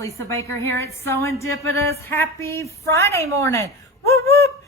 Lisa Baker here at Sewendipitous. Happy Friday morning. Whoop, whoop.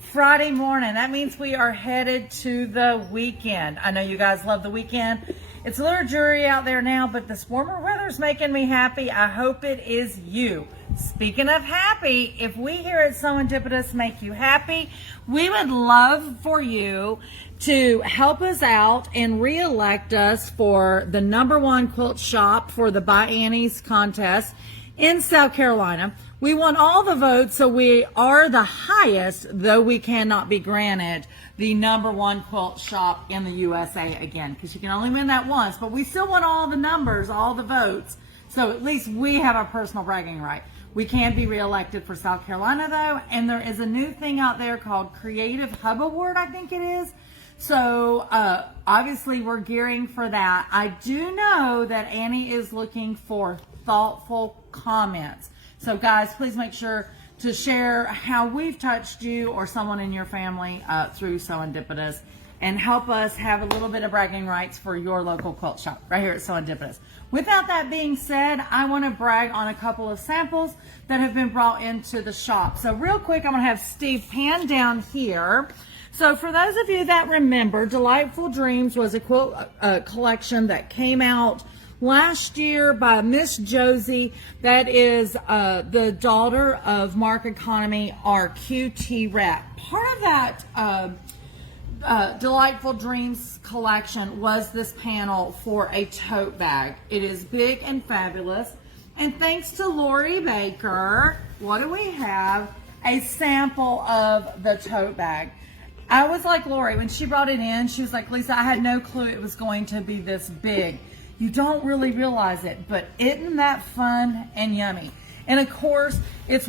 Friday morning. That means we are headed to the weekend. I know you guys love the weekend. It's a little dreary out there now, but this warmer weather's making me happy. I hope it is you. Speaking of happy, if we here at Sewendipitous make you happy, we would love for you to help us out and re-elect us for the #1 quilt shop for the By Annie's contest in South Carolina. We want all the votes, so we are the highest, though we cannot be granted the #1 quilt shop in the USA again, because you can only win that once, but we still want all the numbers, all the votes, so at least we have our personal bragging right. We can be reelected for South Carolina, though, and there is a new thing out there called Creative Hub Award, I think it is. So obviously we're gearing for that. I do know that Annie is looking for thoughtful comments. So guys, please make sure to share how we've touched you or someone in your family through Sewendipitous, and help us have a little bit of bragging rights for your local quilt shop right here at Sewendipitous. Without that being said, I want to brag on a couple of samples that have been brought into the shop. So real quick, I'm going to have Steve pan down here. So for those of you that remember, Delightful Dreams was a quilt collection that came out last year by Miss Josie. That is the daughter of Mark Economy, our QT rep. Part of that Delightful Dreams collection was this panel for a tote bag. It is big and fabulous. And thanks to Lori Baker, what do we have? A sample of the tote bag. I was like Lori, when she brought it in, she was like, Lisa, I had no clue it was going to be this big. You don't really realize it, but isn't that fun and yummy? And of course, it's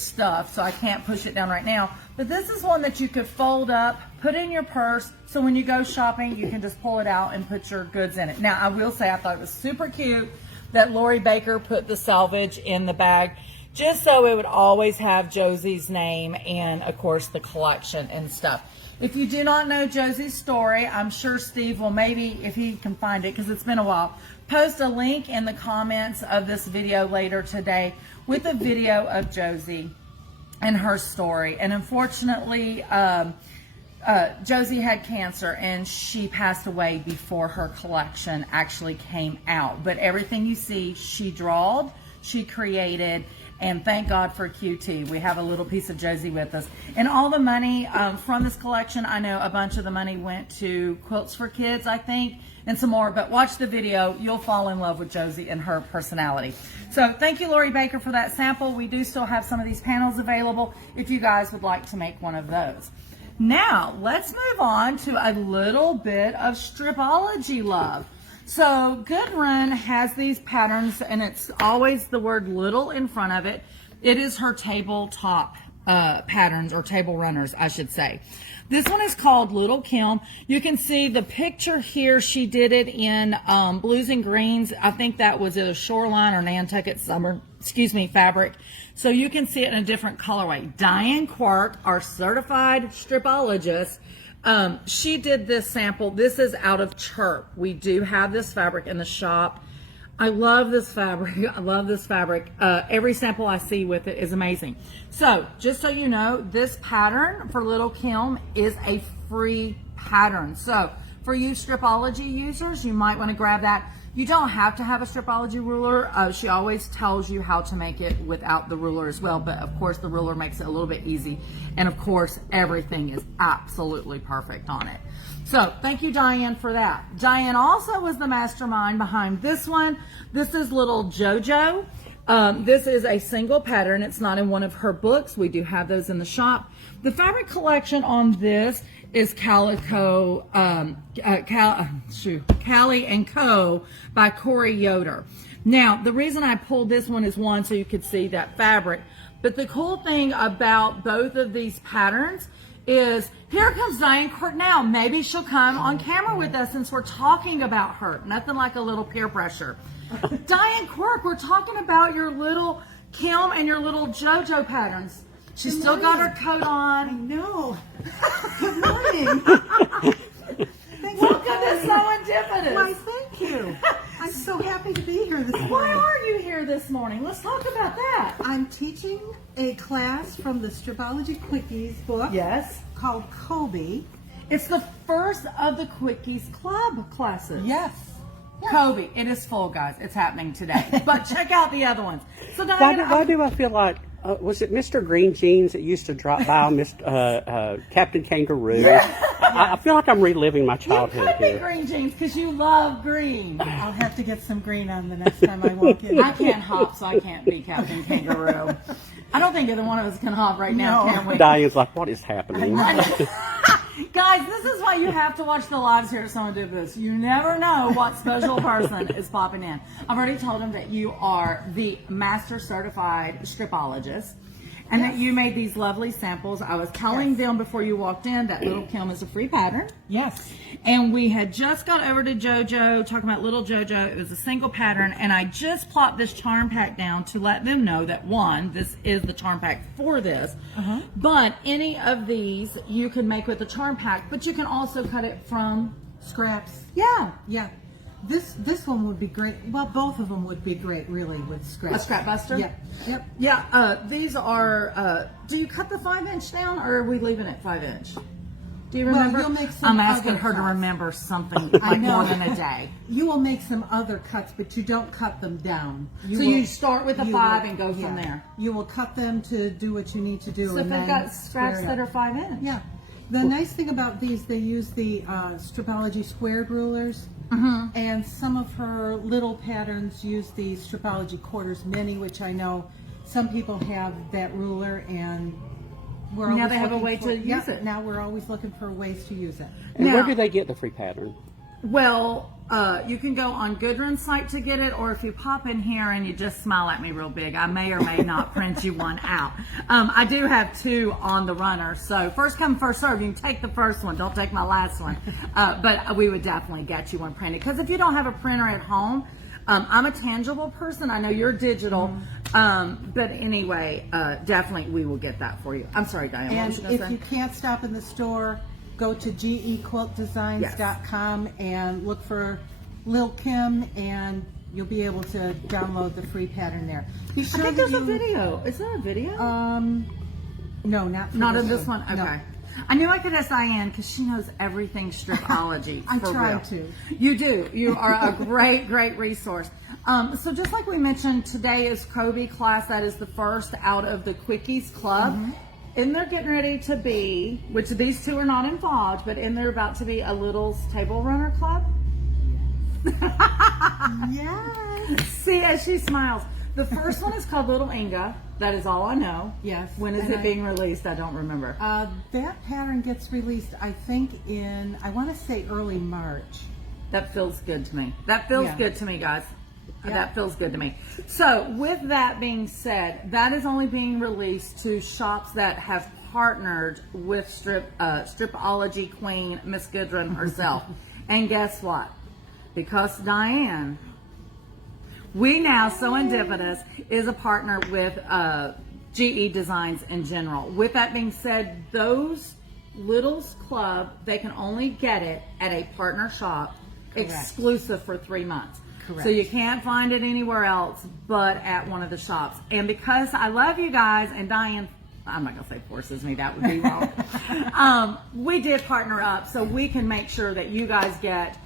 stuffed, so I can't push it down right now. But this is one that you could fold up, put in your purse, so when you go shopping, you can just pull it out and put your goods in it. Now, I will say I thought it was super cute that Lori Baker put the salvage in the bag, just so it would always have Josie's name and, of course, the collection and stuff. If you do not know Josie's story, I'm sure Steve will, maybe if he can find it, because it's been a while, post a link in the comments of this video later today with a video of Josie and her story. And unfortunately, Josie had cancer and she passed away before her collection actually came out. But everything you see, she drawed, she created, and thank God for QT. We have a little piece of Josie with us. And all the money from this collection, I know a bunch of the money went to Quilts for Kids, I think, and some more. But watch the video. You'll fall in love with Josie and her personality. So thank you, Lori Baker, for that sample. We do still have some of these panels available if you guys would like to make one of those. Now, let's move on to a little bit of Stripology love. So Good Run has these patterns, and it's always the word little in front of it. It is her tabletop patterns, or table runners, I should say. This one is called Little Kim. You can see the picture here. She did it in blues and greens. I think that was a Shoreline or Nantucket summer, fabric. So you can see it in a different colorway. Diane Quark, our certified stripologist, she did this sample. This is out of Chirp. We do have this fabric in the shop. I love this fabric. I love this fabric. Every sample I see with it is amazing. So just so you know, this pattern for Little Kim is a free pattern. So for you Stripology users, you might want to grab that. You don't have to have a Stripology ruler. She always tells you how to make it without the ruler as well, but of course the ruler makes it a little bit easy. And of course, everything is absolutely perfect on it. So thank you, Diane, for that. Diane also was the mastermind behind this one. This is Little JoJo. This is a single pattern. It's not in one of her books. We do have those in the shop. The fabric collection on this is Calico, Callie and Co. by Corey Yoder. Now, the reason I pulled this one is one, so you could see that fabric. But the cool thing about both of these patterns is, here comes Diane Quark now. Maybe she'll come on camera with us since we're talking about her. Nothing like a little peer pressure. Diane Quark, we're talking about your Little Kim and your Little JoJo patterns. She's still got her coat on. I know. Good morning. Welcome to Sewendipitous. Why, thank you. I'm so happy to be here this morning. Why are you here this morning? Let's talk about that. I'm teaching a class from the Stripology Quickies book. Yes. Called Kobe. It's the first of the Quickies Club classes. Yes. Kobe, it is full, guys. It's happening today. But check out the other ones. So Why Diana, do I feel like, was it Mr. Green Jeans that used to drop by Captain Kangaroo? I feel like I'm reliving my you childhood could be here. green jeans because you love green. I'll have to get some green on the next time I walk in. I can't hop, so I can't be Captain Kangaroo. I don't think either one of us can hop right now, No. can we? Diane's like, what is happening? Guys, this is why you have to watch the lives here at Someone Did This. You never know what special person is popping in. I've already told them that you are the master certified stripologist and that you made these lovely samples. I was telling them before you walked in that Little Kim is a free pattern. Yes. And we had just got over to JoJo, talking about Little JoJo. It was a single pattern, and I just plopped this charm pack down to let them know that, one, this is the charm pack for this. But any of these you can make with the charm pack, but you can also cut it from, Scraps. yeah, Yeah. This one would be great. Well, both of them would be great, really, with scraps. a scrap buster. Yeah. Yep. Yeah, these are, do you cut the 5-inch down, or are we leaving it 5-inch? Do you Well, remember? you'll make some I'm asking other her to cuts. remember something like know. more than a day. You will make some other cuts, but you don't cut them down. You start with a you 5 will- and go from yeah. there. You will cut them to do what you need to do. So if and they've then got straps square it that up. are 5-inch. Yeah. The nice thing about these, they use the Stripology squared rulers, and some of her little patterns use the Stripology quarters mini, which I know some people have that ruler, and we're Now always they have a looking way for- to use yeah, it. Now we're always looking for ways to use it. And where Now- do they get the free pattern? Well, you can go on Goodrun's site to get it, or if you pop in here and you just smile at me real big, I may or may not print you one out. I do have 2 on the runner, so first come, first serve. You can take the first one, don't take my last one. But we would definitely get you one printed, because if you don't have a printer at home, I'm a tangible person. I know you're digital, but anyway, definitely we will get that for you. I'm sorry, Diane. What And was you gonna if say? you can't stop in the store, go to gequiltdesigns.com and look for Lil Kim, and you'll be able to download the free pattern there. Be I sure think that there's a you, video. Is there a video? no, not for Not in this one? Okay. No. I knew I could ask Diane because she knows everything stripology. I for try real. to. You do. You are a great, great resource. So just like we mentioned, today is Kobe class. That is the first out of the Quickies Club. And they're getting ready to be, which these 2 are not involved, but in they're about to be a Little's Table Runner Club. Yes. See, as she smiles. The first one is called Little Inga. That is all I know. Yes. When is And it being released? I don't remember. That pattern gets released, I think, in, I want to say early March. That feels good to me. That feels Yeah. good to me, guys. Yeah. That feels good to me. So, with that being said, that is only being released to shops that have partnered with Stripology Queen Miss Goodrun herself. And guess what? Because Diane, we now, Serendipitous, is a partner with GE Designs in general. With that being said, those Little's Club, they can only get it at a partner shop, exclusive for 3 months. Correct. So you can't find it anywhere else but at one of the shops. And because I love you guys, and Diane, I'm not going to say forces me, that would be wrong. We did partner up so we can make sure that you guys get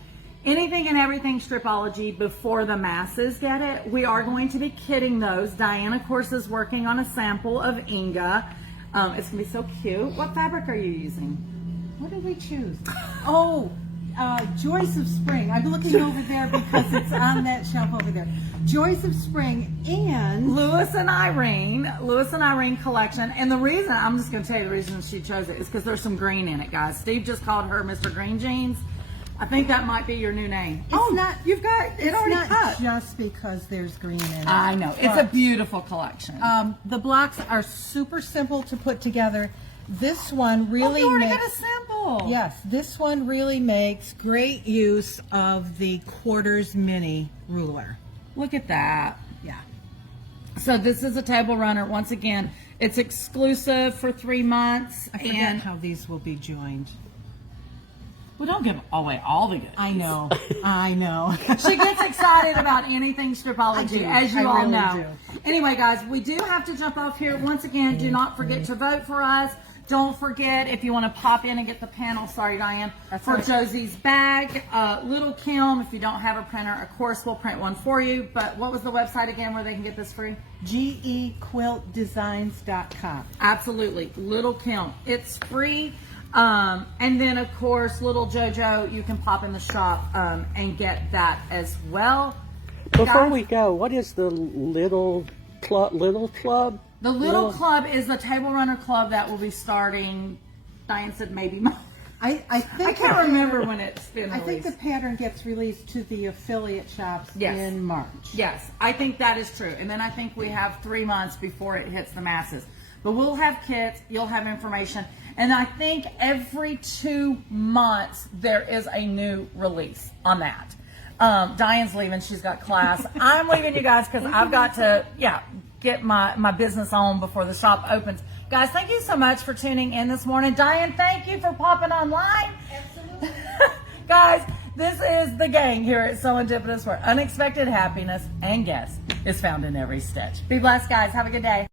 anything and everything Stripology before the masses get it. We are going to be kitting those. Diane, of course, is working on a sample of Inga. It's going to be so cute. What fabric are you using? What did we choose? Oh, Joys of Spring. I'm looking over there because it's on that shelf over there. Joys of Spring and Lewis and Irene collection. And the reason, I'm just going to tell you the reason she chose it is because there's some green in it, guys. Steve just called her Mr. Green Jeans. I think that might be your new name. not- You've got it it's already not cut. just because there's green in it. I know. It's a beautiful collection. The blocks are super simple to put together. This one really you already makes, got a sample. yes, this one really makes great use of the quarters mini ruler. Look at that. Yeah. So this is a table runner. Once again, it's exclusive for 3 months. I forget And how these will be joined. Well, don't give away all the good. I know. I know. She gets excited about anything stripology, as you all really know. do. Anyway, guys, we do have to jump off here. Once again, do not forget to vote for us. Don't forget, if you want to pop in and get the panel, sorry, Diane, for right. Josie's bag. Little Kim, if you don't have a printer, of course, we'll print one for you. But what was the website again where they can get this free? GEQuiltDesigns.com. Absolutely. Little Kim. It's free. And then, of course, Little JoJo, you can pop in the shop and get that as well. Before Guys, we go, what is the little club? the Little Club is the Table Runner Club that will be starting, Diane said maybe. I think I can't remember when it's been I think released. the pattern gets released to the affiliate shops Yes. in March. Yes, I think that is true. And then I think we have 3 months before it hits the masses. But we'll have kits, you'll have information. And I think every 2 months there is a new release on that. Diane's leaving, she's got class. I'm leaving, you guys, because I've got to, get my business on before the shop opens. Guys, thank you so much for tuning in this morning. Diane, thank you for popping online. Absolutely. Guys, this is the gang here at Serendipitous, where unexpected happiness and guess is found in every stitch. Be blessed, guys. Have a good day.